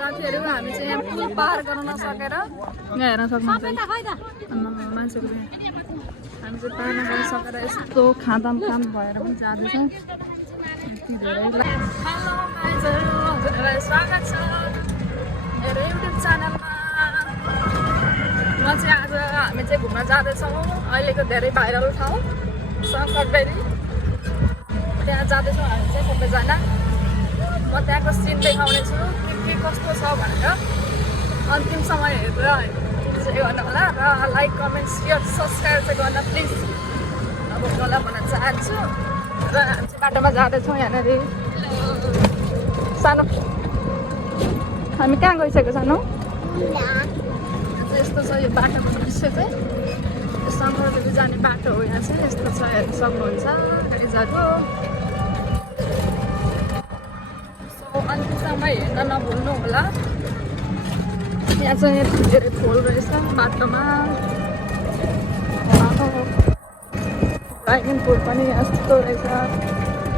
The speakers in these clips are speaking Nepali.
साथीहरू हामी चाहिँ यहाँ पुल पार गर्न नसकेर यहाँ हेर्न सक्नुहुन्छ मान्छेहरू हामी चाहिँ पार गर्न सकेर यस्तो खाँदाम काम भएर पनि जाँदैछौँ यति धेरै। हेलो गाइजहरू, हजुरहरूलाई स्वागत छ मेरो युट्युब च्यानलमा। म चाहिँ आज हामी चाहिँ घुम्न जाँदैछौँ अहिलेको धेरै भाइरल ठाउँ शङ्करबेरी, त्यहाँ जाँदैछौँ हामी चाहिँ सबैजना। म त्यहाँको सिन देखाउने छु के कस्तो छ भनेर, अन्तिमसम्म हेरेर इन्जोय गर्नु होला र लाइक कमेन्ट सेयर सब्सक्राइब चाहिँ गर्न प्लिज अब मलाई भन्न चाहन्छु। र हामी चाहिँ बाटोमा जाँदैछौँ यहाँनिर सानो। हामी कहाँ गइसकेको सानो? यस्तो छ यो बाटोको दृश्य चाहिँ, शङ्करदेवी जाने बाटो हो यहाँ चाहिँ। यस्तो छ हेर्नु सक्नुहुन्छ गाइजहरू। अन्तिमसम्म हेर्न नभुल्नु होला। यहाँ चाहिँ यति धेरै खोल रहेछ बाटोमा। ड्राइभिङ पुल पनि यस्तो रहेछ।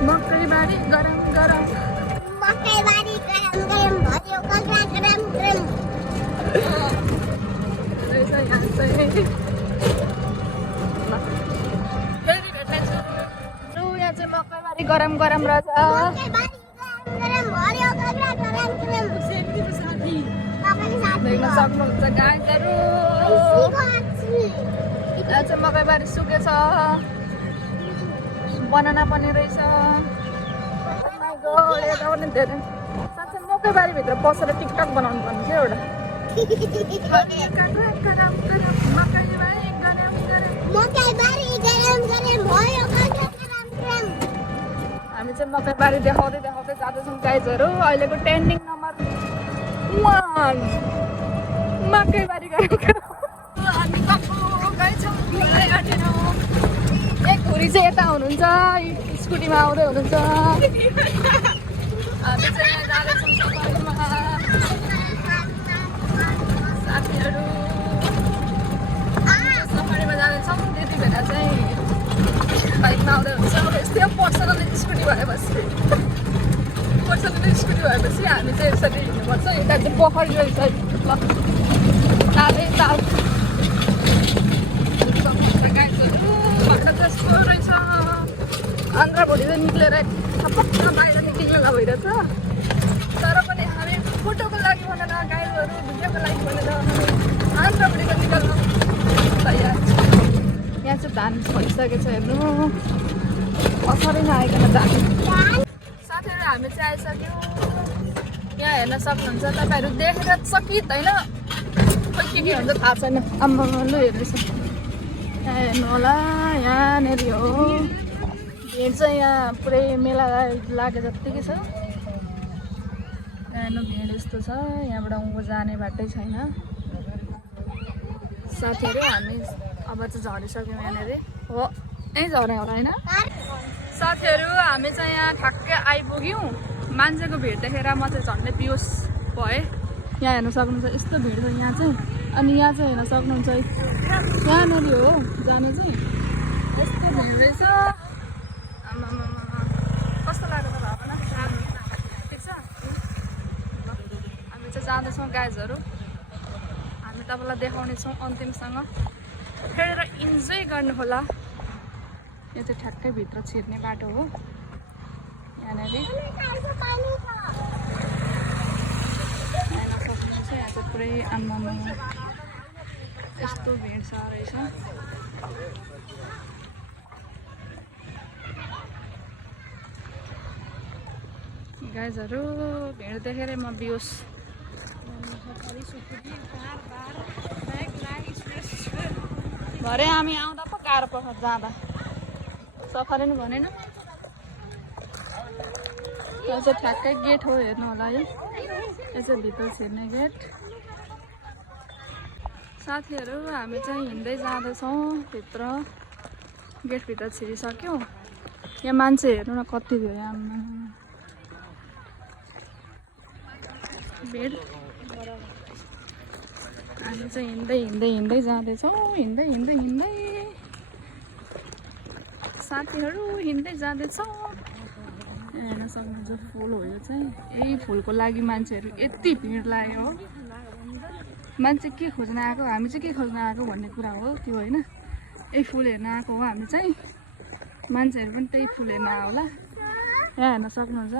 मकैबारी गरम गरम, मकैबारी गरम गरम भर्यो कल्रा गरम गरम रहेछ यहाँ चाहिँ। फेरि भेट्नेछु। यहाँ चाहिँ मकैबारी गरम गरम रहेछ। देख्न सक्नुहुन्छ गाईहरू। यहाँ चाहिँ मकैबारी सुकेछ, बनाना पनि रहेछ। यता पनि धेरै साँच्चै मकैबारीभित्र पसेर टिकटक बनाउनु पर्ने थियो एउटा। हामी चाहिँ मकैबारी देखाउँदै देखाउँदै जाँदैछौँ गाइजहरू। अहिलेको ट्रेन्डिङ नम्बर 1 मकैबारी गरम। हामी कस्तो गएछौँ घुम्दै आँटेनौँ। एक घुरी चाहिँ यता हुनुहुन्छ, स्कुटीमा आउँदै हुनुहुन्छ। हामी चाहिँ यहाँ जाँदैछौँ सफारीमा साथीहरू। सफारीमा जाँदैछौँ, त्यति बेला चाहिँ बाइकमा आउँदै हुन्छ। यस्तै पर्सनल स्कुटी भएपछि हामी चाहिँ यसरी हिँड्नुपर्छ। यता चाहिँ पोखरी रहेछ ल तालै ताल गाईहरू। बाटो जस्तो रहेछ। आन्द्राभुँडी चाहिँ निक्लेर थपक्क बाहिर निक्लिनु भइरहेछ। तर पनि हामी फोटोको लागि भनेर, गाईहरू भिडियोको लागि भनेर आन्द्राभुँडीको निकाल्नु तयार छ। यहाँ चाहिँ धान भइसकेको छ हेर्नु, असरै नआइकन जाने। साथीहरू हामी चाहिँ आइसक्यौँ। यहाँ हेर्न सक्नुहुन्छ, तपाईँहरू देखेर सकित होइन, खोइ के हुन्छ थाहा छैन। आम्मा लु हेर्नुहोस्, यहाँ हेर्नु होला। यहाँनिर हो भिड चाहिँ, यहाँ पुरै मेला लागे जत्तिकै छ। यहाँ हेर्नु भिड यस्तो छ। यहाँबाट उँभो जाने बाटै छैन। साथीहरू हामी अब चाहिँ झरिसक्यौँ यहाँनिर हो, यहीँ झर्ने होला होइन। साथीहरू हामी चाहिँ यहाँ ठ्याक्कै आइपुग्यौँ। मान्छेको भिड देखेर म चाहिँ झन्डै बेहोस भएँ। यहाँ हेर्नु सक्नुहुन्छ यस्तो भिड छ यहाँ चाहिँ। अनि यहाँ चाहिँ हेर्न सक्नुहुन्छ यहाँनिर हो जाने चाहिँ यस्तो भिड रहेछ। आमामा कस्तो लाग्यो त भन न, ठिक छ। हामी चाहिँ जाँदैछौँ गाइजहरू। हामी तपाईँलाई देखाउनेछौँ अन्तिमसँग। खेलेर इन्जोय गर्नु होला। यो चाहिँ ठ्याक्कै भित्र छिर्ने बाटो हो यहाँनिर। यहाँ चाहिँ पुरै आम्मामा यस्तो भिड छ रहेछ। गाइजहरू भिड देखेरै म बेहोस। भरे हामी आउँदा पो गाह्रो पर्छ जाँदा, सफारी नि भनेन। यो चाहिँ ठ्याक्कै गेट हो हेर्नु होला है। यो चाहिँ भित्र छिर्ने गेट। साथीहरू हामी चाहिँ हिँड्दै जाँदैछौँ भित्र। गेटभित्र छिरिसक्यौँ। यहाँ मान्छे हेर्नु न कति थियो यहाँ भिड। हामी चाहिँ हिँड्दै जाँदैछौँ। हिँड्दै साथीहरू हिँड्दै जाँदैछौँ। हेर्न सक्नुहुन्छ फुल हो यो चाहिँ। यही फुलको लागि मान्छेहरू यति भिड लाग्यो हो। मान्छे के खोज्न आएको, हामी चाहिँ के खोज्न आएको भन्ने कुरा हो त्यो होइन। यही फुल हेर्न आएको हो हामी चाहिँ। मान्छेहरू पनि त्यही फुल हेर्न आयो होला। यहाँ हेर्न सक्नुहुन्छ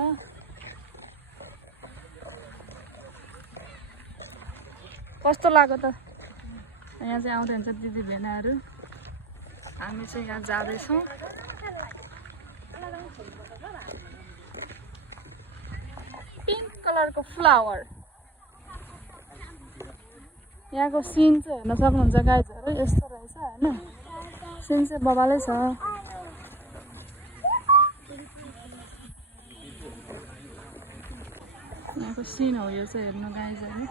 कस्तो लाग्यो त। यहाँ चाहिँ आउँदै हुन्छ दिदी भेनाहरू। हामी चाहिँ यहाँ जाँदैछौँ। पिङ्क कलरको फ्लावर। यहाँको सिन चाहिँ हेर्न सक्नुहुन्छ गाइजहरू, यस्तो रहेछ होइन। सिन चाहिँ बबालै छ। यहाँको सिन हो यो चाहिँ हेर्नु गाइजहरू।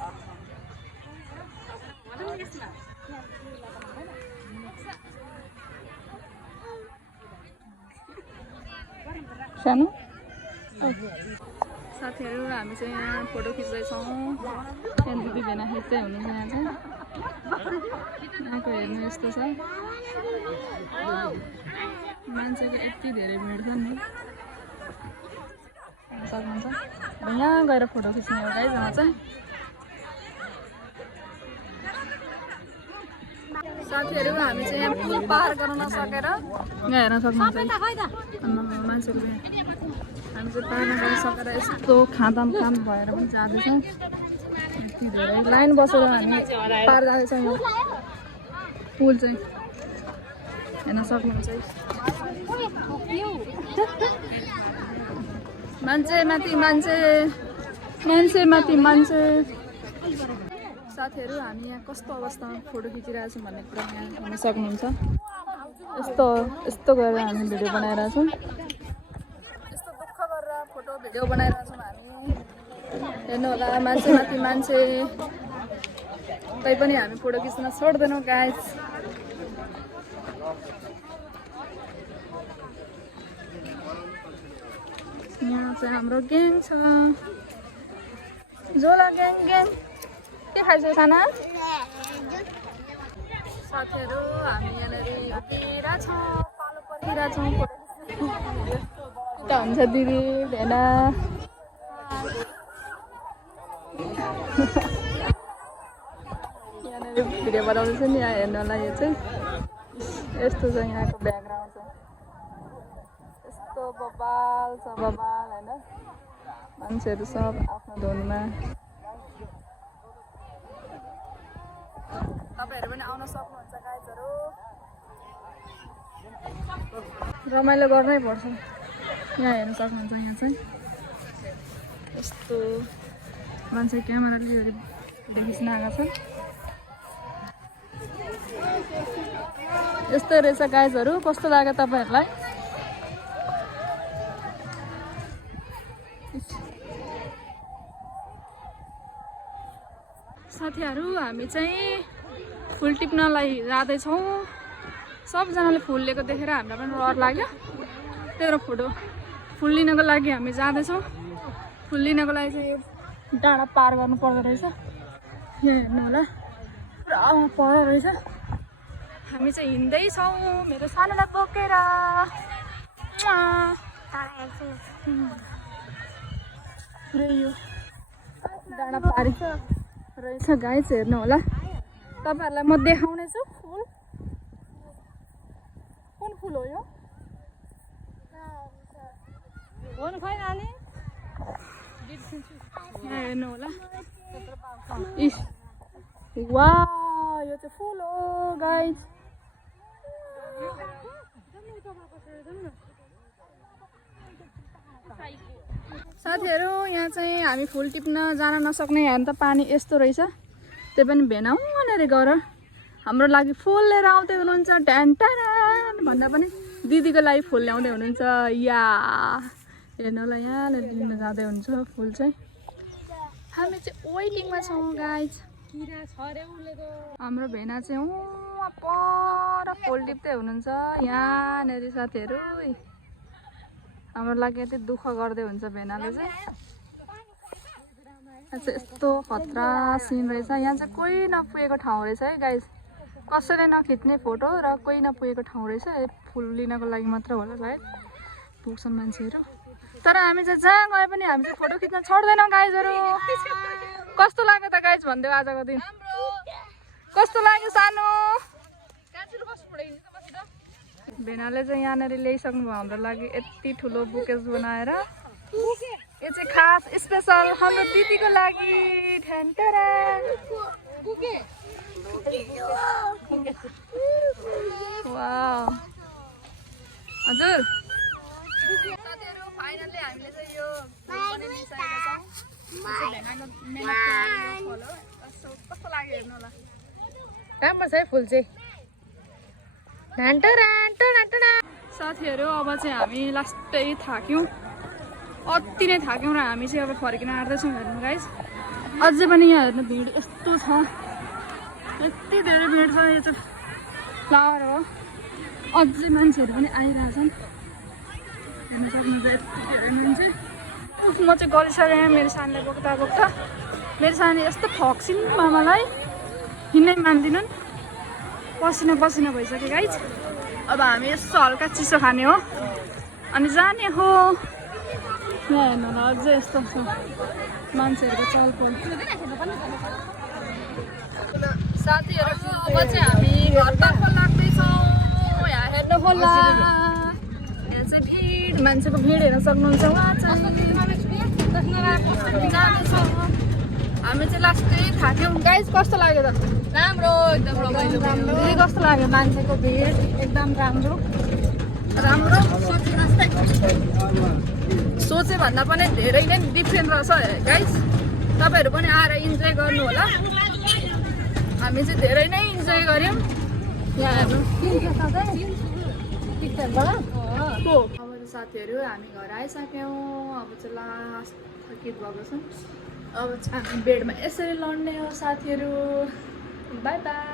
सानो साथीहरू हामी चाहिँ यहाँ फोटो खिच्दैछौँ। यहाँ दिदी भेना खिच्दै हुनुहुन्छ। यहाँ चाहिँ यहाँको हेर्नु यस्तो छ। मान्छेको यति धेरै भिड छ नि सक्नुहुन्छ। यहाँ गएर फोटो खिच्ने हो गाइजमा चाहिँ। साथीहरू हामी चाहिँ यहाँ पुल पार गर्न नसकेर यहाँ हेर्न सक्नुहुन्छ मान्छेहरू। हामी चाहिँ पार गर्न सकेर यस्तो खाँदाम काम भएर पनि जाँदैछौँ। यति धेरै लाइन बसेर हामी पार जाँदैछौँ। यो पुल चाहिँ हेर्न सक्नुहुन्छ। मान्छे माथि मान्छे, मान्छे माथि मान्छे। साथीहरू हामी यहाँ कस्तो अवस्थामा फोटो खिचिरहेछौँ भन्ने कुरा यहाँ हेर्न सक्नुहुन्छ। यस्तो गरेर हामी भिडियो बनाइरहेछौँ। यस्तो दुःख गरेर फोटो भिडियो बनाइरहेछौँ हामी। हेर्नु होला मान्छे माथि मान्छे। तैपनि हामी फोटो खिच्न छोड्दैनौँ गाइज। यहाँ चाहिँ हाम्रो ग्याङ छ, जोला ग्याङ ग्याङ। के खाइछौ खाना? साथीहरू हामी यहाँनिर हिँडिरहेछौँ, पालो पर्खिरहेछौँ फोटो खिच्ने। उता हुन्छ दिदी भेना। यहाँनिर भिडियो बनाउँदैछ नि, यहाँ हेर्नलाई। यो चाहिँ यस्तो छ यहाँको ब्याकग्राउन्ड चाहिँ। यस्तो बबाल छ बबाल होइन। मान्छेहरू सब आफ्नो धुनमा। तपाईँहरू पनि आउन सक्नुहुन्छ गाइजहरू। रमाइलो गर्नै पर्छ। यहाँ हेर्न सक्नुहुन्छ यहाँ चाहिँ यस्तो मान्छे क्यामेराले भिडियो खिच्न आएको छ। यस्तै रहेछ गाइजहरू। कस्तो लाग्यो तपाईँहरूलाई? साथीहरू हामी चाहिँ फुल टिप्नलाई जाँदैछौँ। सबजनाले फुल लिएको देखेर हामीलाई पनि रहर लाग्यो। त्यही फोटो फुल लिनको लागि हामी जाँदैछौँ। फुल लिनको लागि चाहिँ डाँडा पार गर्नु पर्दो रहेछ। यहाँ हेर्नु होला पुरा पर रहेछ। हामी चाहिँ हिँड्दैछौँ मेरो सानोलाई बोकेर। पुरै यो डाँडा पारी रहेछ गाइस, हेर्नु होला। तपाईँहरूलाई म देखाउने छु फुल। कुन फुल हो यो? हेर्नु होला। वाह यो चाहिँ फुल हो गाइस। साथीहरू यहाँ चाहिँ हामी फुल टिप्न जान नसक्ने। यहाँ त पानी यस्तो रहेछ। त्यही पनि भेना वहाँनिर गएर हाम्रो लागि फुल लिएर आउँदै हुनुहुन्छ। ढ्यान ट्यान भन्दा पनि दिदीको लागि फुल ल्याउँदै हुनुहुन्छ। या हेर्नु होला यहाँनिर लिन जाँदै हुन्छ फुल चाहिँ। हामी चाहिँ वेटिङमा छौँ गाइज। हाम्रो भेना चाहिँ पर फुल टिप्दै हुनुहुन्छ यहाँनिर। साथीहरू हाम्रो लागि यति दुःख गर्दै हुन्छ भेनाले चाहिँ। यस्तो खतरा सिन रहेछ। यहाँ चाहिँ कोही नपुगेको ठाउँ रहेछ है गाइज। कसैले नखिच्ने फोटो र कोही नपुगेको ठाउँ रहेछ। फुल लिनको लागि मात्र होला सायद पुग्छन् मान्छेहरू। तर हामी चाहिँ जहाँ गए पनि हामी चाहिँ फोटो खिच्न छोड्दैनौँ गाइजहरू। कस्तो लाग्यो त गाइज भनिदेऊ आजको दिन? कस्तो लाग्यो सानो? भेनाले चाहिँ यहाँनिर ल्याइसक्नु भयो हाम्रो लागि यति ठुलो बुकेज बनाएर। यो चाहिँ खास स्पेसल हाम्रो दिदीको लागि। ठ्यान्टरा वाउ हजुर साथीहरु फाइनली हामीले चाहिँ यो बनाइसकेका छौं। भेनाको मेहनत फल हो। कस्तो लाग्यो हेर्नु होला। राम्रो छ है फुल चाहिँ। साथीहरु अब चाहिँ हामी लास्टै थाक्यौं, अति नै थाक्यौं र हामी चाहिँ अब फर्किन आँट्दैछौँ। हेर्नु गाइस अझै पनि यहाँ हेर्नु भिड यस्तो छ, यति धेरै भिड छ। यो चाहिँ फ्लावर हो, अझै मान्छेहरू पनि आइरहेछन्। हेर्न सक्नुहुन्छ यति धेरै मान्छे। म चाहिँ गलिसकेँ मेरो सानले बोक्दा बोक्दा। मेरो सानी यस्तो ठक्सिन् मामालाई, हिँड्नै मान्दिनन्। पसिना पसिना भइसक्यो गाइस। अब हामी यस्तो हल्का चिसो खाने हो अनि जाने हो। यहाँ हेर्नु होला अझै यस्तो छ मान्छेहरूको चलपोल। साथीहरू अब चाहिँ हामी घरतर्फ लाग्दैछौँ। यहाँ हेर्नु होला, यहाँ चाहिँ भिड, मान्छेको भिड हेर्न सक्नुहुन्छ। उहाँ चाहिँ जाँदैछौँ। हामी चाहिँ लास्टै थाक्यौँ। गाइस कस्तो लाग्यो त? राम्रो, एकदम रमाइलो। दिदी कस्तो लाग्यो? मान्छेको भिड एकदम राम्रो राम्रो। सोचे भन्दा पनि धेरै नै डिफ्रेन्ट रहेछ गाइस। तपाईँहरू पनि आएर इन्जोय गर्नु होला। हामी चाहिँ धेरै नै इन्जोय गऱ्यौँ। यहाँ हेर्नु अब साथीहरू हामी घर आइसक्यौँ। अब चाहिँ लास्ट थकित भएको छौँ। अब चाहिँ हामी बेडमा यसरी लड्ने हो साथीहरू। By by.